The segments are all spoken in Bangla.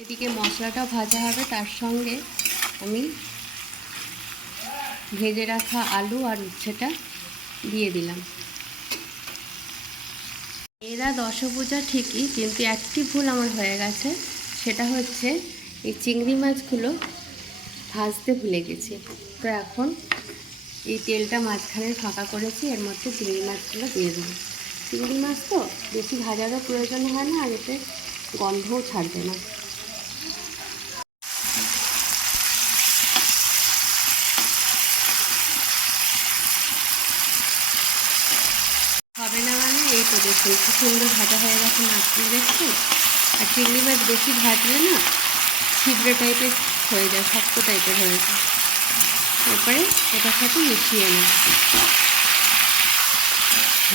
এদিকে মশলাটা ভাজা হবে, তার সঙ্গে আমি ভেজে রাখা আলু আর উচ্ছেটা দিয়ে দিলাম। এরা দশভুজা ঠিকই, কিন্তু একটি ভুল আমার হয়ে গেছে, সেটা হচ্ছে এই চিংড়ি মাছগুলো ভাজতে ভুলে গেছি। তো এখন এই তেলটা মাঝখানে ফাঁকা করেছি, এর মধ্যে চিংড়ি মাছগুলো দিয়ে দেবো। চিংড়ি মাছ তো বেশি ভাজারও প্রয়োজন হয় না, আর এতে গন্ধও ছাড়বে না। হবে না মানে এই তো দেখুন কি সুন্দর ভাজা হয়ে গেছে মাছগুলো, দেখছেন? আর চিংড়ি মাছ বেশি ভাজলে না ছিদ্র টাইপের হয়ে যায়, শক্ত টাইপের হয়ে যায়। এরপরে এটার সাথে মিশিয়ে নেব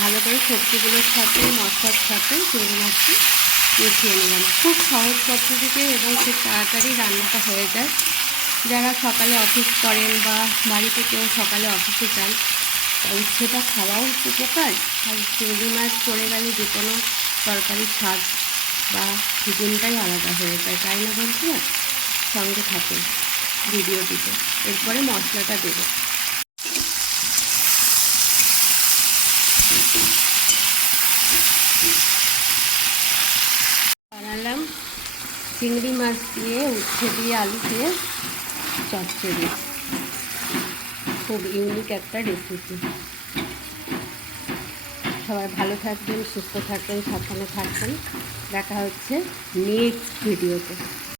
ভালো করে, সবজিগুলোর সাথে মশলার সাথে চিংড়ি মাছটা মিশিয়ে নিলাম। খুব সহজ পদ্ধতিতে এবং খুব তাড়াতাড়ি রান্নাটা হয়ে যায়। যারা সকালে অফিস করেন বা বাড়িতে কেউ সকালে অফিসে যান, উচ্ছেটা খাওয়াও উপকার, আর চিংড়ি মাছ পড়ে গেলে যে কোনো তরকারির স্বাদ বা গুণটাই আলাদা হয়ে যায়, তাই না বন্ধুরা? সঙ্গে থাকুন ভিডিওটিতে। এরপরে মশলাটা দেবো। বানালাম চিংড়ি মাছ দিয়ে, উচ্ছে দিয়ে, আলু দিয়ে চচ্চড়ি। খুব ইউনিক একটা রেসিপি। সবাই ভালো থাকবেন, সুস্থ থাকবেন, সাবধানে থাকবেন। দেখা হচ্ছে নেক্সট ভিডিওতে।